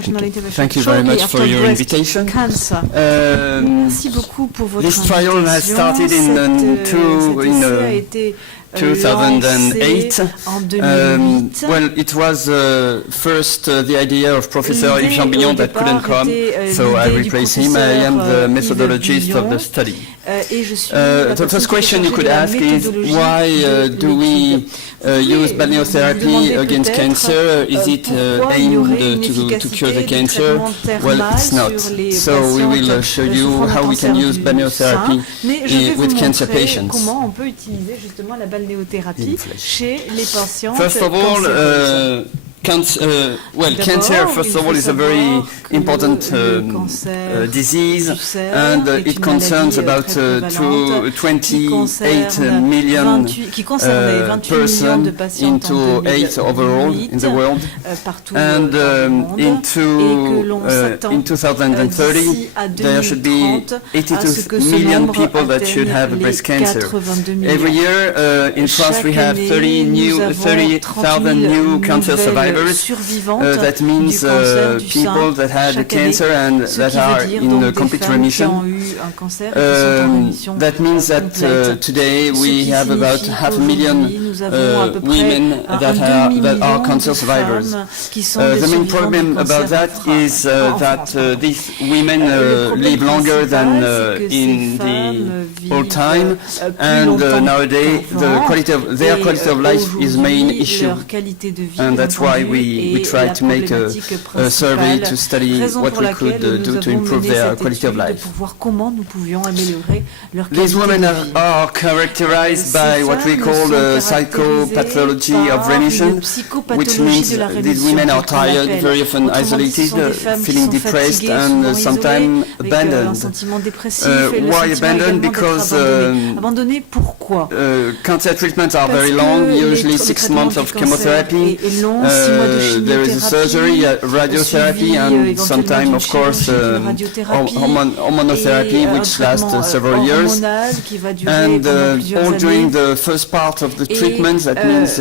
Thank you very much for your invitation. Merci beaucoup pour votre this trial has started in 2008. Well, it was first the idea of Professor Yves Chambillon that couldn't come, so I replaced him. I am the methodologist of the study. The first question you could ask is why do we use balneotherapy against cancer? Is it aimed to cure the cancer? Well, it's not. So we will show you how we can use balneotherapy with cancer patients. First of all, cancer, first of all, is a very important disease, and it concerns about 28 million persons into 8 overall in the world. And in 2030, there should be 82 million people that should have breast cancer. Every year in France we have 30,000 new cancer survivors. That means people that had cancer and that are in complete remission. That means that today we have about 500,000 women that are cancer survivors. The main problem about that is that these women live longer than in the old time, and nowadays their quality of life is main issue, and that's why we tried to make a survey to study what we could do to improve their quality of life. These women are characterized by what we call psychopathology of remission, which means these women are tired, very often isolated, feeling depressed, and sometimes abandoned. Why abandoned? Because cancer treatments are very long, usually 6 months of chemotherapy. There is a surgery, radiotherapy, and sometimes, of course, hormonotherapy, which lasts several years. And all during the first part of the treatment, that means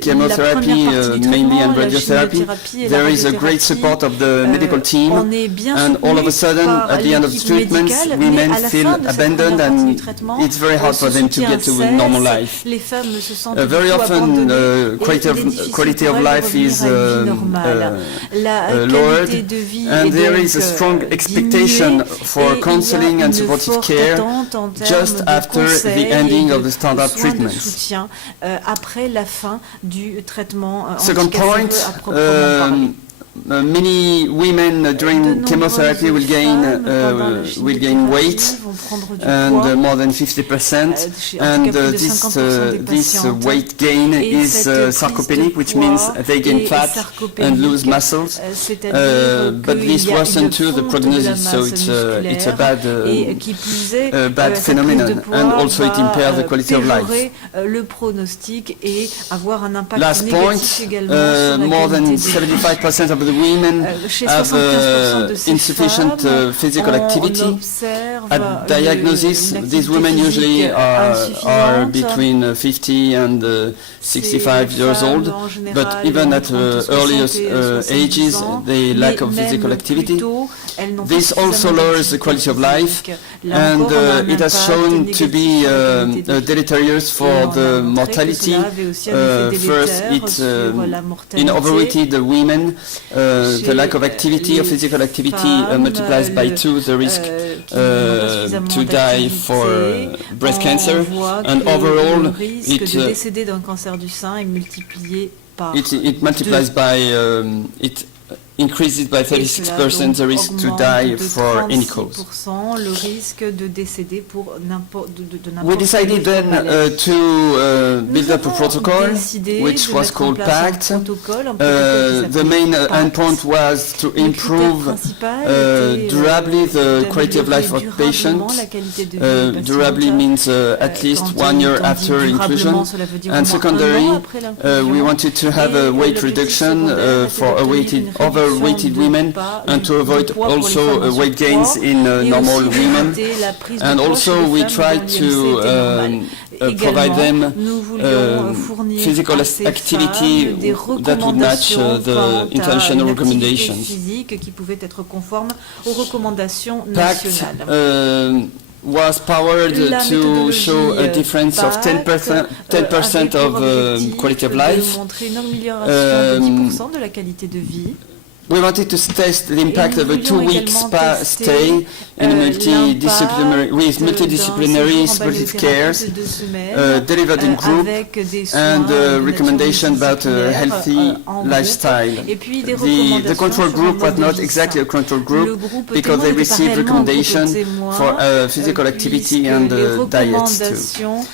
chemotherapy, mainly, and radiotherapy, there is a great support of the medical team, and all of a sudden, at the end of the treatment, women feel abandoned, and it's very hard for them to get to a normal life. Very often, quality of life is lowered, and there is a strong expectation for counseling and supportive care just after the ending of the standard treatments. Second point, many women during chemotherapy will gain weight, and more than 50%. And this weight gain is sarcopenic, which means they gain fat and lose muscles. But this worsens too the prognosis, so it's a bad phenomenon, and also it impairs the quality of life. Last point, more than 75% of the women have insufficient physical activity. At diagnosis, these women usually are between 50 and 65 years old, but even at earliest ages, they lack of physical activity. This also lowers the quality of life, and it has shown to be deleterious for the mortality. First, in overweighted women, the lack of activity, of physical activity, multiplies by 2 the risk to die for breast cancer, and overall it multiplies by increases by 36% the risk to die for any cause. We decided then to build up a protocol, which was called PACT. The main endpoint was to improve durably the quality of life of patients. Durably means at least 1 year after inclusion. And secondary, we wanted to have a weight reduction for overweighted women, and to avoid also weight gains in normal women. And also we tried to provide them nous voulions fournir physical à ces activity femmes des that would match recommandations quant the international à une activité recommendations. physique qui pouvait être conforme aux recommandations PACT nationales. was powered La to show a méthodologie difference of 10% avec of pour objectif quality of de life. montrer une amélioration de 10% de la qualité de vie. We wanted to test the impact of a nous voulions 2-week également spa tester, stay in a multidisciplinary d'un séjour supportive en cares balnéothérapie de 2 semaines, delivered in group avec des soins and de recommendation nature about a healthy en groupe, lifestyle. et puis des The recommandations control sur group un was mode de not vie exactly a sain. control Le group groupe because témoin they n'était pas received réellement un groupe de recommendation témoins, for physical activity puisque and les diets too. recommandations,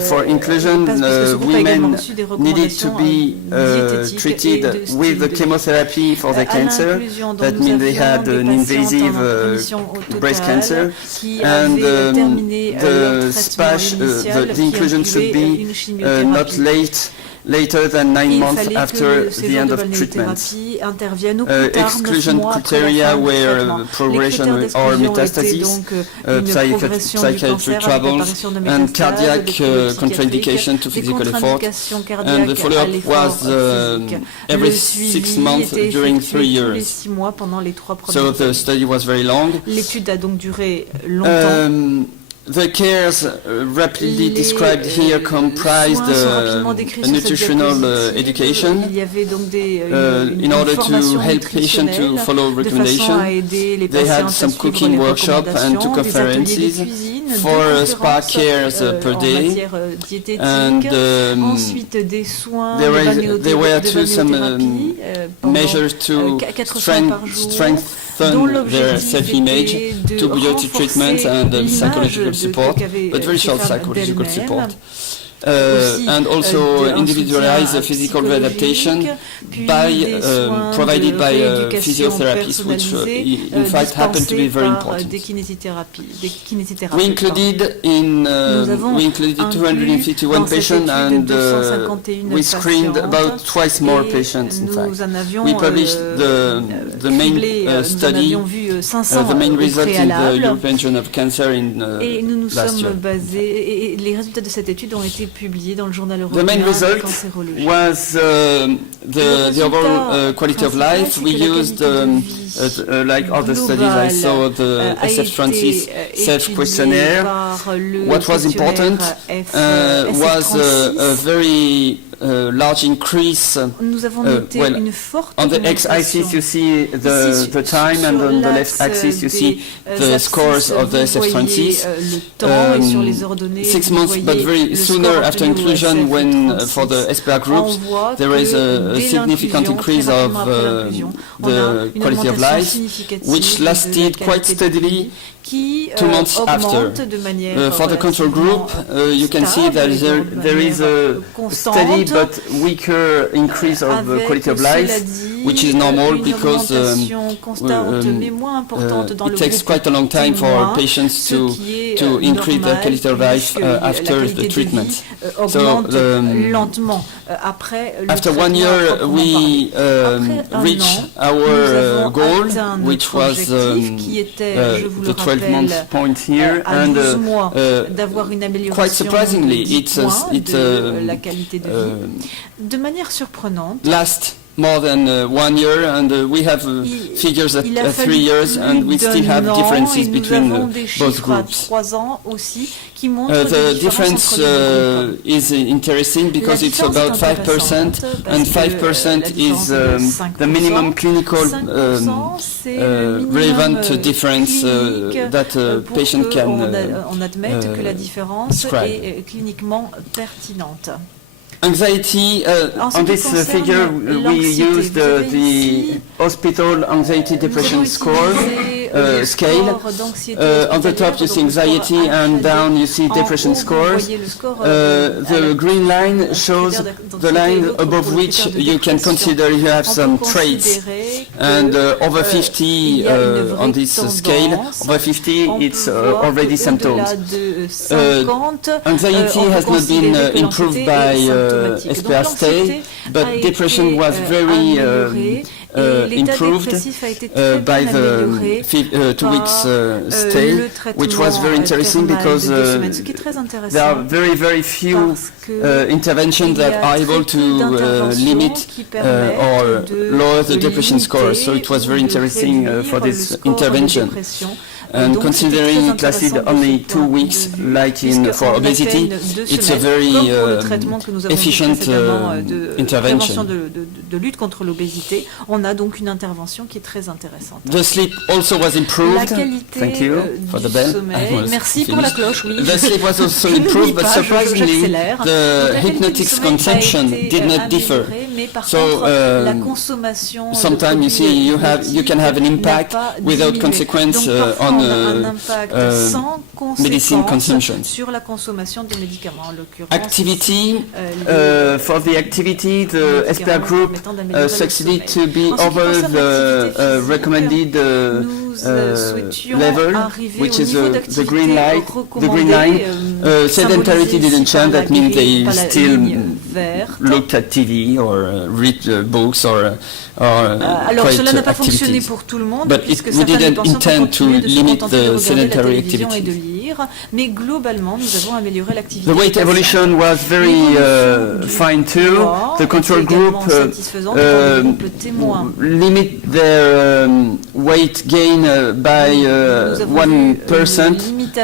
For inclusion, parce que ce groupe a également women reçu des needed to recommandations be diététiques et treated de with style the de chemotherapy for the à cancer. l'inclusion, donc, That nous means they avions had des an patientes invasive en rémission au breast total cancer, qui and avaient terminé leur the traitement initial, the inclusion qui should incluait be une chimiothérapie. not later than 9 Il months fallait que after le the séjour end de of treatment. balnéothérapie intervienne au plus tard 9 Exclusion mois après la criteria fin du were traitement. Les progression critères or d'exclusion étaient metastasis, donc une progression du psychiatric cancer avec troubles, apparition de and métastases, cardiac des troubles contraindication to psychiatriques, des physical effort. contre-indications And the cardiaques à follow-up l'effort was physique. every Le 6 suivi months était during 3 effectué tous les years. 6 mois pendant les 3 So premières the années. study was very long. L'étude a donc duré longtemps. The cares rapidly described here comprised soins sont rapidement décrits a sur cette nutritional diapositive. education Il y avait donc in order to help patients to follow de façon recommendations. à aider les They patients had à some suivre cooking les workshops and two recommandations, des ateliers de conferences, cuisine, 4 spa cares per en day, matière diététique, and ensuite des soins there de were too some balnéothérapie measures to 4 soins par jour, dont strengthen their l'objectif self-image, était de to beauty treatment renforcer and l'image psychological de- support, qu'avaient but very ces short femmes psychological d'elles-mêmes. support. Aussi, And also un individualized soutien physical psychologique, readaptation puis by des soins provided de by rééducation physiotherapists, which personnalisés, in fact happened to be dispensés very par important. des kinésithérapeutes. We included in Nous avons we included inclus 251 dans cette patients étude and 251 we screened patientes, about twice more et patients. In fact, nous en avions we published the main criblé, nous en study, avions vu 500 the main au result in the préalable. European Journal of Cancer in Et nous nous last year. sommes basés, et les résultats de cette étude ont été publiés dans le journal européen The main de result cancérologie. was the overall quality of life. We used like other studies. I saw the SF Francis self-questionnaire. What was important was a very large increase. Nous avons noté well, une forte On the augmentation. x-axis you see the time, and on the left axis you see the scores of the SF Francis. Le temps et sur les ordonnées, 6 vous months, but voyez very le sooner score after obtenu au inclusion, when SF for the SPA groups, on voit there is que a dès significant l'inclusion, increase très of rapidement après l'inclusion, on a the une quality of augmentation life, significative which de la lasted quite qualité de steadily vie qui 2 months augmente after. de manière For the control group, you can see that there is a steady but weaker increase of quality of life, which is normal because it takes quite a long time for patients to increase their quality of life after the treatment. So lentement après le after 1 traitement year, proprement we parlé. Après un reached an, nous our avons goal, atteint which notre was objectif qui était, je vous le the 12 rappelle, month point here, à and 12 mois d'avoir une amélioration quite surprisingly, de 10 it's points it de la qualité de vie. De manière surprenante, last more than 1 year, and we have figures at 3 years, and we still have differences between both groups. 3 ans aussi qui montrent The des difference différences entre les deux groupes. is interesting because it's about 5%, and 5% is the minimum clinical 5%, c'est le minimum relevant difference clinique that a pour patient can on admette que la différence describe. est cliniquement pertinente. Anxiety, on this figure we used the hospital anxiety depression score scale. On the top you see anxiety, and down you see depression scores. The green line shows the line above which you can consider you have some traits, and over 50 on this scale, over 50 it's already symptoms. Anxiety has not been improved by SPA stay, but depression was very l'état improved dépressif a été très by bien the amélioré 2 weeks stay, le traitement which was very interesting thermal because de 2 semaines, ce qui est très intéressant there are very few parce que interventions il y a that are able très peu to d'interventions limit qui permettent or de lower the depression score. limiter So it was very ou de interesting for réduire le this score de intervention. dépression. And Donc, c'était considering très it lasted intéressant de only ce 2 point de weeks, vue, like puisque for en à obesity, peine 2 it's a semaines, very comme pour le traitement que nous avons vu efficient précédemment de prévention intervention. de lutte contre l'obésité, on a donc une intervention qui est très intéressante. The sleep also was improved. La qualité Thank you for the du bell. sommeil. I was Merci pour la finished. cloche, oui. The sleep was also Je ne improved, lis but pas, surprisingly, j'accélère. Donc, the la qualité du hypnotics sommeil a consumption été, did not differ. améliorée, mais par So, contre, la consommation de sometimes you produits see you can have an n'a impact pas without diminué. consequence Donc, parfois, on on a un impact sans medicine conséquence consumption. sur la consommation de médicaments, en l'occurrence. Activity, les for the activity, the médicaments SPR group permettant d'améliorer le succeeded sommeil. to be En ce qui over concerne l'activité the physique, recommended nous souhaitions level, arriver which au is niveau the d'activité green line. recommandé, Sedentarity symbolisé didn't ici par change. la That means grille, they par la still ligne verte. looked at TV or read books or Alors quite cela n'a pas fonctionné activities. pour tout le monde, But puisque we certains des didn't patients ont intend to continué de se limit contenter de the regarder la sedentary télévision et de activities. lire, mais globalement nous avons amélioré l'activité. The weight des patients. evolution was very L'évolution du fine too. poids The control était group également satisfaisante pour le groupe témoin. limit their weight gain by Nous avons vu 1%,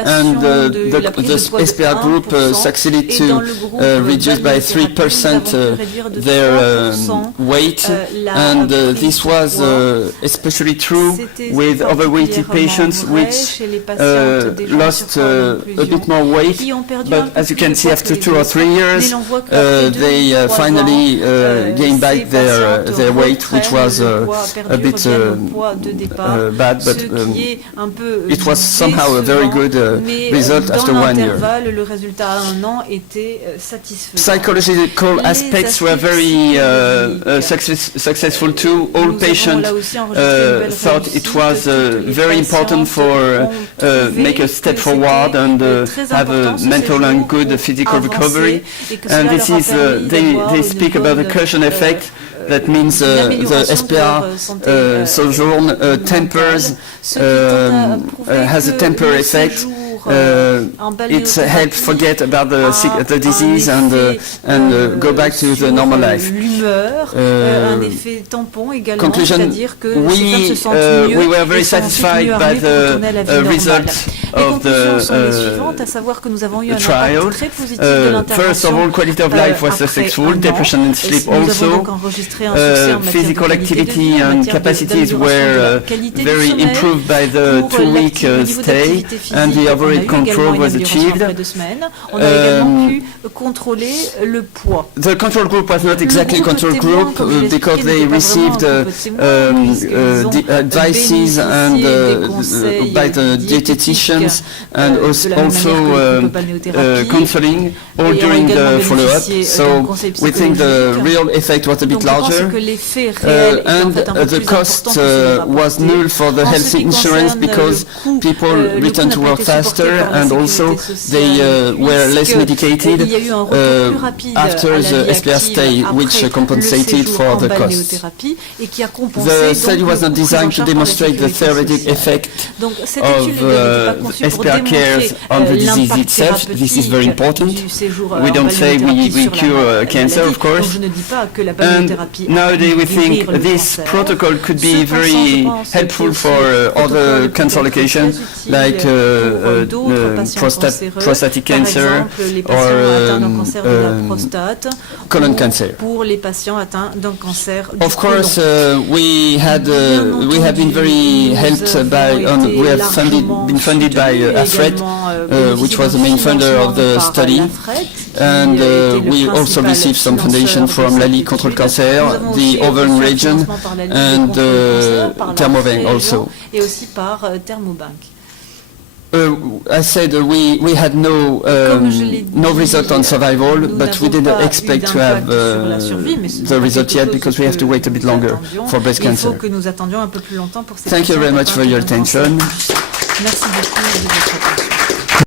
and de la prise de poids de SPR group 1%, succeeded et to dans le groupe reduce by balnéothérapie, 3% nous avons pu réduire de their 3% weight, la and prise this de was poids. especially true C'était with overweighted particulièrement patients vrai which chez les patientes des gens lost surpoids a bit more weight, qui ont perdu but un peu as you plus can de see poids after que 2 les or autres. 3 years, Mais l'on voit qu'après 2 they ou 3 finally ans, gained back ces patientes their weight, which reprennent was le poids a perdu, bit reviennent au poids de départ, bad, but ce qui est un peu it was somehow a very décevant, good mais result dans after 1 year. l'intervalle, le résultat à 1 an était satisfaisant. Psychological Les aspects were aspects very psychologiques. successful too. All Nous avons patients là aussi enregistré une belle thought it réussite. was Toutes les very important patientes for ont trouvé make a que step c'était, forward and très have a important ce mental séjour and good pour physical avancer, recovery. et que And cela this leur a is permis d'avoir they une speak about the bonne, cushion effect. That means the l'amélioration de SPR leur santé, sojourn tempers, ce qui tend à prouver has a que temper le effect. séjour, en It balnéothérapie helps forget about the a disease un effet, and go back to the sur normal life. l'humeur, un effet tampon également, Conclusion, c'est-à-dire que ces femmes se sentent mieux we were very et sont ensuite satisfied mieux by armées pour the retourner à la vie normale. result Les of conclusions sont les the suivantes, à savoir que nous avons eu un trial. impact très positif de l'intervention. First of all, quality of life was après successful, un an. depression and sleep Nous avons also. donc enregistré un succès en matière Physical de qualité de activity vie, en and matière capacities d'amélioration de la were qualité du very sommeil. improved by the Pour 2-week au niveau stay, d'activité physique, and the on a eu overweight également control une was amélioration achieved. après 2 semaines. On a également pu contrôler le poids. The control group was not exactly groupe control témoin, group comme je l'ai because expliqué, they n'était pas received vraiment un groupe témoin, puisqu'ils ont advices and bénéficié des conseils by the dietitians and de la même also manière que le groupe balnéothérapie, counseling all ayant during également the follow-up. bénéficié So d'un conseil we think the psychologique. real effect was a bit Donc je pense larger. que l'effet réel est en And fait un peu the plus cost important que ce qu'on was rapportait. null for the En ce health qui insurance concerne because le coût, people le coût returned n'a to pas work été supporté faster par la and sécurité also sociale, they were less puisque medicated il y a eu un retour plus rapide after à la the vie SPR active stay, après which le compensated séjour for en the cost. balnéothérapie et qui a compensé The donc study le was coût not pris en designed to charge par la demonstrate the sécurité therapeutic sociale. effect Donc cette of étude n'était pas conçue pour SPR cares démontrer on the disease l'impact itself. This is very thérapeutique important. du séjour We en don't say balnéothérapie we sur cure la cancer, maladie. of course. Donc je ne dis pas que la And balnéothérapie nowadays we think guérir le this cancer. protocol could be Cependant, very je pense helpful que for ce other protocole cancer peut être locations très utile like pour d'autres patients cancéreux, prostatic par cancer exemple les patients atteints d'un cancer de la prostate, colon ou cancer. pour les patients atteints d'un cancer du Of course, côlon. we have been very helped by we have been funded by AFRET, which was the main funder of the study, and we also received some fundation from la Ligue contre le cancer, the Auvergne region, and Thermobank also. Et aussi par Thermobank. I said we had no result on survival, but we didn't expect to have the result yet because we have to wait a bit longer for breast cancer. Il faut que nous attendions un peu plus longtemps pour ces Thank you very much for your attention. Merci beaucoup de votre attention.